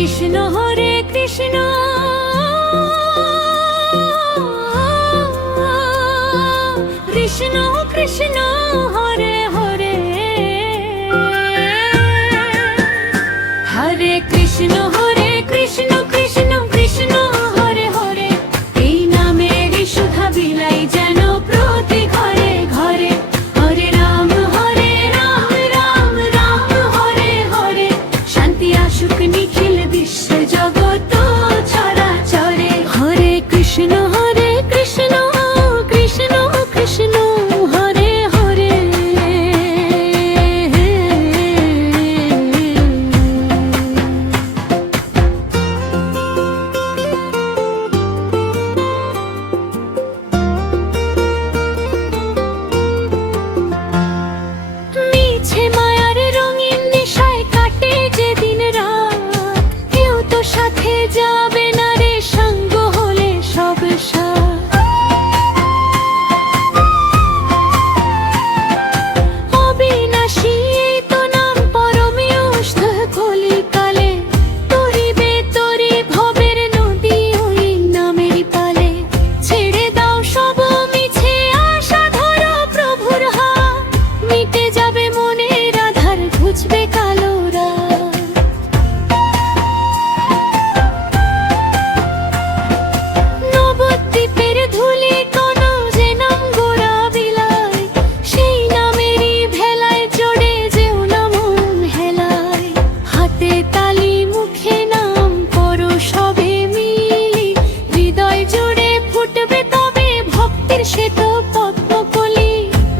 কৃষ্ণ হরে কৃষ্ণ কৃষ্ণ কৃষ্ণ হরে হরে হরে কৃষ্ণ হরে কৃষ্ণ কৃষ্ণ কৃষ্ণ হরে হরে এই নামেরই সুধা বিলাই যেন প্রতি ঘরে ঘরে হরে রাম রাম রাম হরে হরে শান্তি আসুক নিখিল বিশ্ব জগত চরাচরে হরে কৃষ্ণ কৃষ্ণ কৃষ্ণ কৃষ্ণ হরে হরে মিছে মায়ার রঙিন নেশায় কাটে যে দিন রাত কেউ তো সাথে যাবে না রে সঙ্গ হলে সব সাথ অবিনাশী এই তো নাম পরমেয়ষ্ঠ কলিকালে তরিবে তরি ভবের নদী ওই নামেরই পালে ছেড়ে দাও সব মিছে আশা ধরো প্রভুর হাত মিটে যাবে মনের আধার ঘুচবে কালো রাত নবদ্বীপের ধুলি কোনো যে নাম গোরা বিলায় সেই নামেরই ভেলায় জোড়ে যেও না মন হেলায় হাতে তালি মুখে নাম করো সবে মিলি হৃদয় জুড়ে ফুটবে তবে ভক্তির শ্বেত পদ্মকলি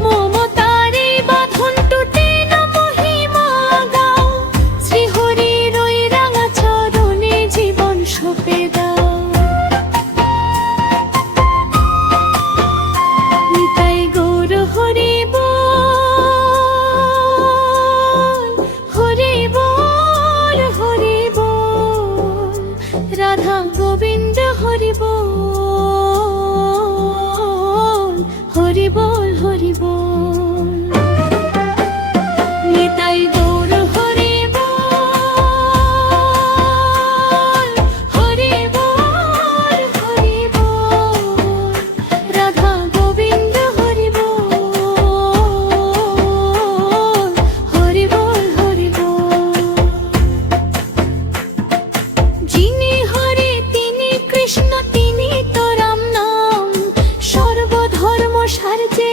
মমতার এই বাঁধন টুটে না মহিমা গাও শ্রীহরির ওই রাঙা চরণে জীবন সঁপে দাও নিতাই গৌর হরি বল হরি বল হরি বল রাধা গোবিন্দ হরি বল হরি বল হরি বল নিতাই গৌর হরি বল হরি বল হরি বল রাধা গোবিন্দ হরি বল হরি বল হরি বল যিনি হরি তিনি কৃষ্ণ তিনি তো রাম নাম সর্বধর্ম সার যে